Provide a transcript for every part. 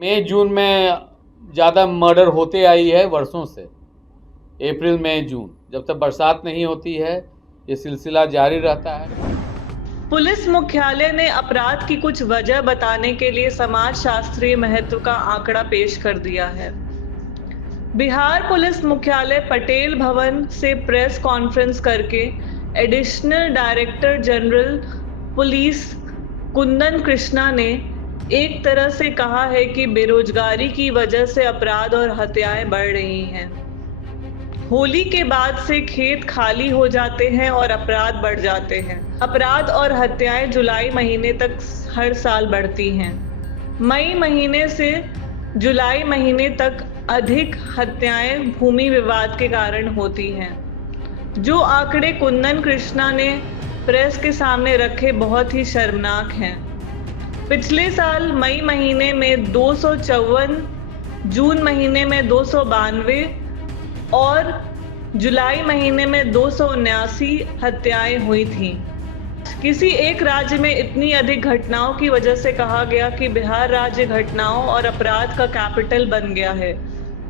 मई जून में ज़्यादा मर्डर होते आई है वर्षों से। अप्रैल मई जून जब तक बरसात नहीं होती है ये सिलसिला जारी रहता है। पुलिस मुख्यालय ने अपराध की कुछ वजह बताने के लिए समाज शास्त्रीय महत्व का आंकड़ा पेश कर दिया है। बिहार पुलिस मुख्यालय पटेल भवन से प्रेस कॉन्फ्रेंस करके additional director general police Kundan Krishna ने एक तरह से कहा है कि बेरोजगारी की वजह से अपराध और हत्याएं बढ़ रही हैं। होली के बाद से खेत खाली हो जाते हैं और अपराध बढ़ जाते हैं। अपराध और हत्याएं जुलाई महीने तक हर साल बढ़ती हैं। मई महीने से जुलाई महीने तक अधिक हत्याएं भूमि विवाद के कारण होती हैं। जो आंकड़े कुंदन कृष्णा ने प्रेस के सामने रखे बहुत ही शर्मनाक हैं। पिछले साल मई महीने में 254, जून महीने में 292 और जुलाई महीने में 279 हत्याएं हुई थीं। किसी एक राज्य में इतनी अधिक घटनाओं की वजह से कहा गया कि बिहार राज्य घटनाओं और अपराध का कैपिटल बन गया है।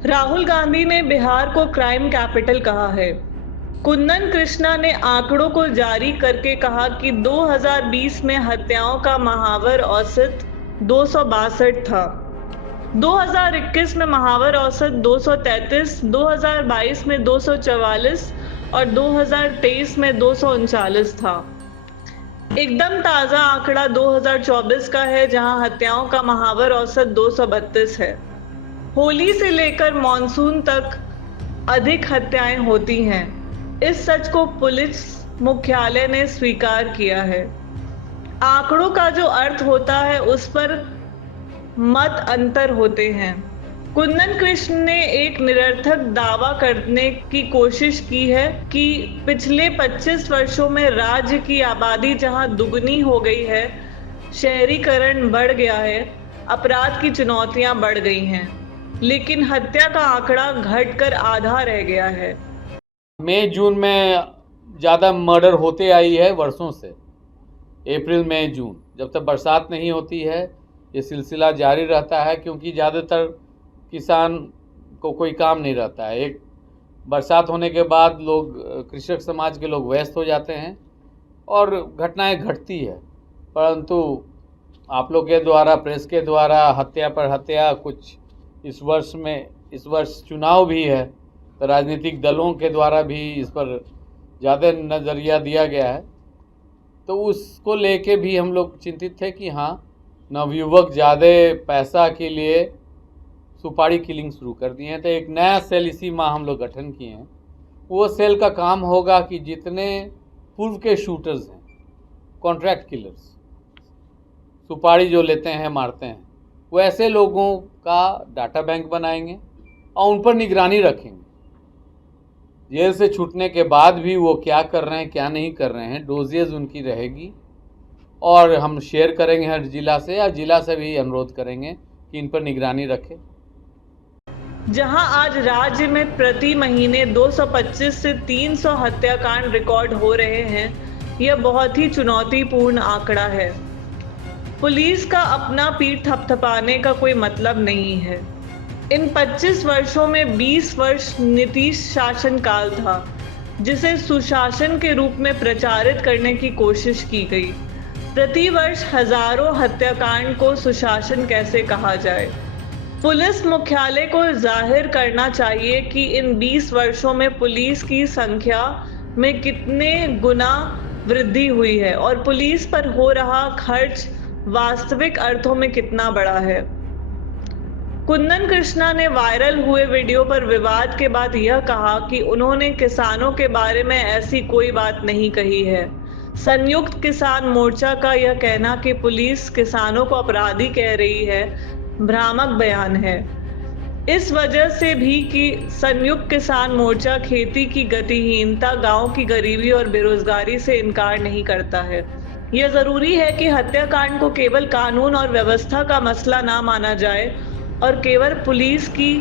राहुल गांधी ने बिहार को क्राइम कैपिटल कहा है। कुंदन कृष्णा ने आंकड़ों को जारी करके कहा कि 2020 में हत्याओं का महावर औसत 262 था, 2021 में महावर औसत 233, 2022 में 244 और 2023 में 239 था। एकदम ताज़ा आंकड़ा 2024 का है जहां हत्याओं का महावर औसत 232 है। होली से लेकर मॉनसून तक अधिक हत्याएं होती हैं। इस सच को पुलिस मुख्यालय ने स्वीकार किया है। आंकड़ों का जो अर्थ होता है उस पर मत अंतर होते हैं। कुंदन कृष्ण ने एक निरर्थक दावा करने की कोशिश की है कि पिछले 25 वर्षों में राज्य की आबादी जहां दुगनी हो गई है, शहरीकरण बढ़ गया है, अपराध की चुनौतियां बढ़ गई हैं, लेकिन हत्या का आंकड़ा घटकर आधा रह गया है। मई जून में ज़्यादा मर्डर होते आई है वर्षों से। अप्रैल मई जून जब तक बरसात नहीं होती है ये सिलसिला जारी रहता है, क्योंकि ज़्यादातर किसान को कोई काम नहीं रहता है। एक बरसात होने के बाद लोग, कृषक समाज के लोग व्यस्त हो जाते हैं और घटनाएं घटती है। परंतु आप लोग के द्वारा, प्रेस के द्वारा हत्या पर हत्या कुछ इस वर्ष चुनाव भी है तो राजनीतिक दलों के द्वारा भी इस पर ज़्यादा नज़रिया दिया गया है। तो उसको लेके भी हम लोग चिंतित थे कि हाँ, नवयुवक ज़्यादा पैसा के लिए सुपारी किलिंग शुरू कर दिए हैं। तो एक नया सेल इसी माह हम लोग गठन किए हैं। वो सेल का काम होगा कि जितने पूर्व के शूटर्स हैं, कॉन्ट्रैक्ट किलर्स, सुपारी जो लेते हैं, मारते हैं, वो ऐसे लोगों का डाटा बैंक बनाएंगे और उन पर निगरानी रखेंगे। जेल से छूटने के बाद भी वो क्या कर रहे हैं, क्या नहीं कर रहे हैं, डोजेज उनकी रहेगी और हम शेयर करेंगे हर जिला से, या जिला से भी अनुरोध करेंगे कि इन पर निगरानी रखें। जहां आज राज्य में प्रति महीने 225 से 300 हत्याकांड रिकॉर्ड हो रहे हैं, यह बहुत ही चुनौतीपूर्ण आंकड़ा है। पुलिस का अपना पीठ थपथपाने का कोई मतलब नहीं है। इन 25 वर्षों में 20 वर्ष नीतीश शासनकाल था, जिसे सुशासन के रूप में प्रचारित करने की कोशिश की गई। प्रतिवर्ष हजारों हत्याकांड को सुशासन कैसे कहा जाए? पुलिस मुख्यालय को जाहिर करना चाहिए कि इन 20 वर्षों में पुलिस की संख्या में कितने गुना वृद्धि हुई है और पुलिस पर हो रहा खर्च वास्तविक अर्थों में कितना बड़ा है। कुंदन कृष्णा ने वायरल हुए वीडियो पर विवाद के बाद यह कहा कि उन्होंने किसानों के बारे में ऐसी कोई बात नहीं कही है। संयुक्त किसान मोर्चा का यह कहना कि पुलिस किसानों को अपराधी कह रही है, भ्रामक बयान है। इस वजह से भी कि संयुक्त किसान मोर्चा खेती की गतिहीनता, गांव की गरीबी और बेरोजगारी से इनकार नहीं करता है। यह जरूरी है कि हत्याकांड को केवल कानून और व्यवस्था का मसला ना माना जाए और केवल पुलिस की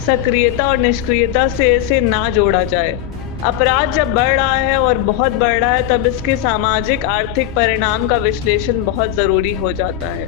सक्रियता और निष्क्रियता से इसे ना जोड़ा जाए। अपराध जब बढ़ रहा है और बहुत बढ़ रहा है, तब इसके सामाजिक आर्थिक परिणाम का विश्लेषण बहुत ज़रूरी हो जाता है।